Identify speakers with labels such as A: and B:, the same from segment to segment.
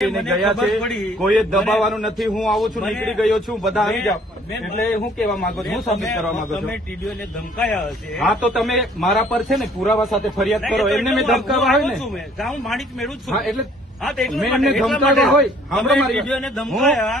A: કોઈ દબાવવાનું નથી હું આવું છું નીકળી ગયો છું બધા આવી જાઓ એટલે હું કેવા માંગુ છું હું સબમિટ કરવા માંગુ છું
B: ટીડીઓ ધમકાયા હશે
A: હા તો તમે મારા પર છે ને પુરાવા સાથે ફરિયાદ કરો એમને મેં ધમકાવા
B: હોય હું માણિક મેળવું
A: છું એટલે મેં એમને ધમકાવ્યા
B: હોય ધમકાયા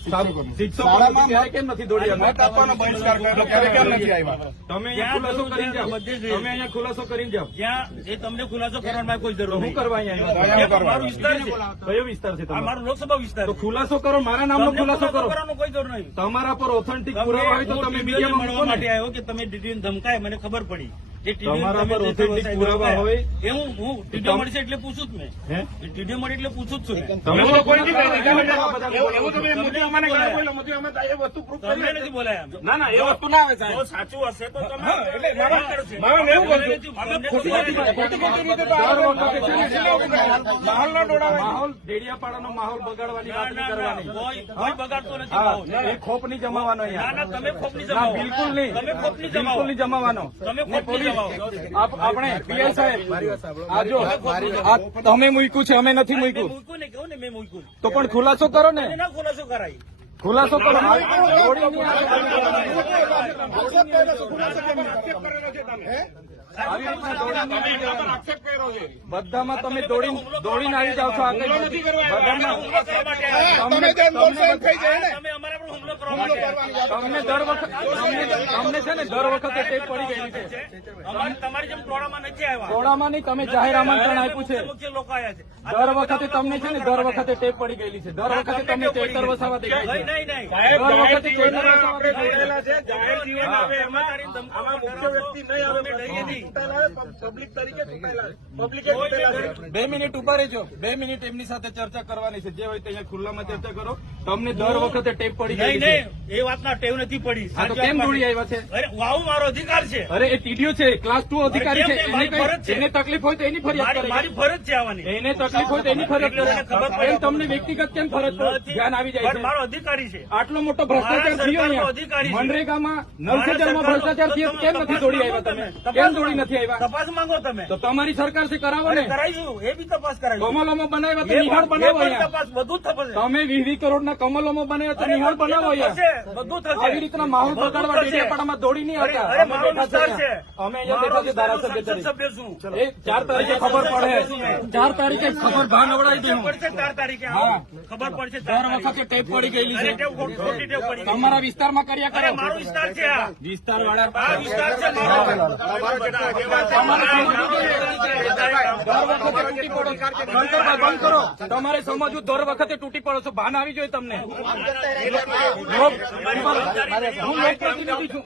A: ખુલાસો
B: કરીને કોઈ જરૂર હું કરવા વિસ્તાર છે કયો વિસ્તાર છે
A: વિસ્તાર ખુલાસો કરો મારા નામનો ખુલાસો કરો કોઈ જરૂર નહીં તમારા પર ઓથેન્ટિક પુરાવા હોય તો તમે મીડિયામાં
B: મળવા માટે આવ્યો કે તમે ડિટેલ ધમકાય મને ખબર પડી જે એટલે પૂછું જ મેં ટીડીઓ મળી એટલે પૂછું જ સાચું
A: માહોલ નો
B: માહોલ ડેડિયાપાડાનો માહોલ બગાડવાની વાત નહીં કરવાની કોઈ બગાડતો
A: નથી ખોપ નહીં જમાવાનો અહીંયા
B: તમે ખોપ નહીં બિલકુલ નહીં તમે બિલકુલ
A: નહીં જમાવાનો તમે ખોપ આપણે પીઆઈ સાહેબ તમે મૂક્યું છે અમે નથી મૂક્યું તો પણ ખુલાસો કરો ને ખુલાસો કરાય
B: ખુલાસો કરો ખુલાસો બધામાં
A: તમે દોડી દોડીને આવી જાવ છો આગળ તમને દર વખત તમને છે ને દર વખતે ટેપ પડી ગયેલી છે
B: તમારી જેમ ટોળામાં નથી આવ્યા
A: ટોળામાં નહીં તમે જાહેર આમંત્રણ આપ્યું છે લોકો આવ્યા છે દર વખતે તમને છે ને દર વખતે ટેપ પડી ગયેલી છે દર વખતે તમને ચેતર વસાવા દેખાય છે દર વખતે ચેતર વસાવા
B: દેખાય છે જાહેર જીવન આવે એમાં મુખ્ય વ્યક્તિ નહીં આવે
A: બે મિનિટ ઉભા રહેજો બે મિનિટ એમની સાથે ચર્ચા કરવાની છે જે હોય તે ખુલ્લામાં ચર્ચા કરો તમને દર વખતે ટેપ પડી નહીં
B: એ વાતના ટેવ નથી પડી
A: કેમ દોડી આવ્યા છે
B: વાવ મારો અધિકાર છે
A: અરે એ ટીડીઓ છે ક્લાસ ટુ અધિકારી છે એને તકલીફ હોય તો એની ફરિયાદ
B: મારી ફરજ છે આવવાની
A: એને તકલીફ હોય તો એની ફરિયાદ તમને વ્યક્તિગત કેમ ફરજ ધ્યાન આવી જાય છે
B: મારો અધિકારી છે
A: આટલો મોટો ભ્રષ્ટાચાર
B: થયો
A: મનરેગામાં નર્સેજરમાં ભ્રષ્ટાચાર થયો કેમ નથી દોડી આવ્યા તમે કેમ દોડી કરાવી નથી આવ્યા
B: તપાસ માંગો તમે
A: તો તમારી સરકાર થી કરાવો ને
B: કરાવીશું એ બી તપાસ કરાવી
A: કમલોમાં બનાવ્યા તો નિહાળ બનાવો
B: તપાસ બધું તપાસ
A: તમે વીસ કરોડ ના કમલોમાં બનાવ્યા તો નિહાળ બનાવો બધું થશે આવી રીતના માહોલ બગાડવા ડેડિયાપાડામાં દોડી નહીં
B: આવતા
A: અમે અહીંયા બેઠા છે ધારાસભ્ય
B: છું
A: એ ચાર તારીખે ખબર પડે ચાર તારીખે
B: ખબર ભાર નવડાવી દઉં ચાર તારીખે હા ખબર પડશે દર વખતે ટેપ પડી ગયેલી
A: છે તમારા વિસ્તારમાં કર્યા કરે
B: મારો વિસ્તાર છે વિસ્તાર વાળા વિસ્તાર છે
A: મારો આગેવાન દર વખતે તૂટી પડો ગણતરભાઈ બંધ કરો તમારે સમજવું દર વખતે તૂટી પડો છો ભાન આવી જોઈએ તમને હું લોકપ્રતિનિધિ છું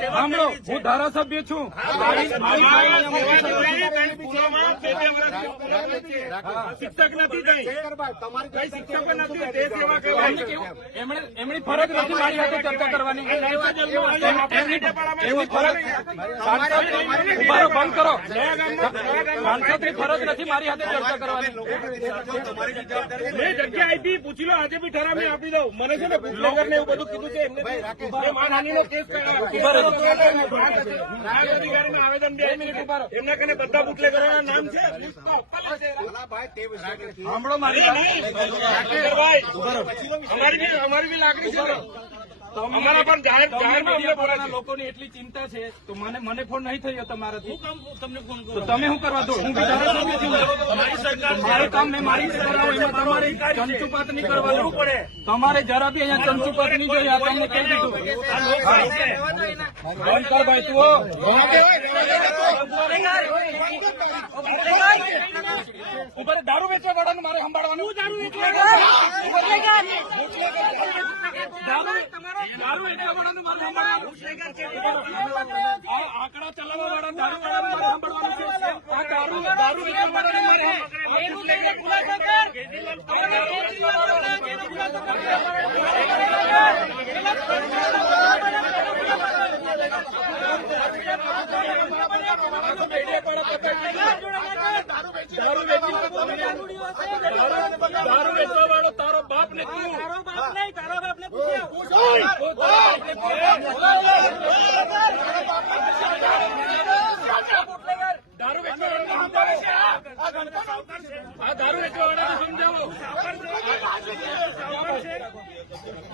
A: સાંભળો હું ધારાસભ્ય છું
B: એમણે એમની ફરજ નથી મારી સાથે ચર્ચા કરવાની ફરજ તમારો બંધ કરો સાંસદની ફરજ નથી મારી હાથે ચર્ચા કરવાની મેં જગ્યા આપી પૂછી લો આજે બી ઠરાવી આપી દઉં મને છે ને બ્લોગર ને એવું બધું કીધું છે એમને માનહાનીનો કેસ આવેદન બે મિનિટ ઉભા એમના કને બધા બુટલે કરવાના નામ છે અમારી બી લાગણી છે લોકોની એટલી ચિંતા છે તો મને મને ફોન નહીં થયો તમારાથી તમે શું કરવા દો હું કામ મેં મારી કરાવો એમાં તમારે કરવાનું તમારે જરા બી અહીંયા ચંચુપાત નહીં જોઈએ તમને કહી દીધું બંધ કર ભાઈ તું ઉપર દારૂ વેચવા વાળાનું મારે સંભાળવાનું દારૂ આંકડા ચલાવવા વાળા દારૂ વાળાનું સંભાળવાનું દારૂ દારૂ વેચવા વાળાનું મારે દારૂ વેચવા દારૂ વેચવા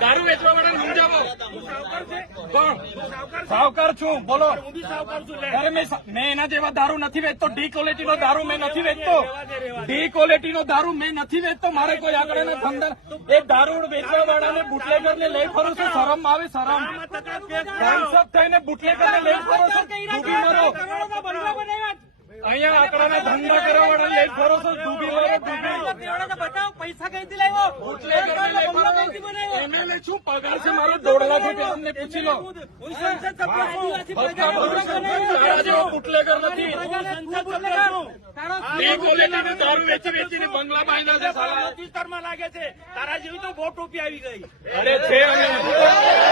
B: દારૂ વેચવા સાવકાર છું બોલો મેં એના જેવા દારૂ નથી વેચતો ડી ક્વોલિટી નો દારૂ મેં નથી વેચતો ડી ક્વોલિટી નો દારૂ મેં નથી વેચતો મારે કોઈ આગળ ધંધા એ દારૂ વેચવા વાળા ને બુટલેગર ને લઈ ફરો છો શરમ આવે શરમ થેન્ક્સઅપ થઈને બુટલેગર ને લઈ ફરો છો ડૂબી મરો અહીંયા ધંધા કરવા વાળા લઈ ફરો છો ડૂબી મરો પૈસા કઈથી લાવ્યો એમએલએ શું પગાર છે મારો દોઢ લાખ રૂપિયા અમને પૂછી લો હું સંસદ સભ્ય આદિવાસી તારા જેવો બુટલેગર નથી સંસદ સભ્ય છું દારૂ વેચી વેચીને બંગલા બાંધ્યા છે સારા વિસ્તારમાં લાગે છે તારા જેવી તો બોટ રૂપિયા આવી ગઈ અરે છે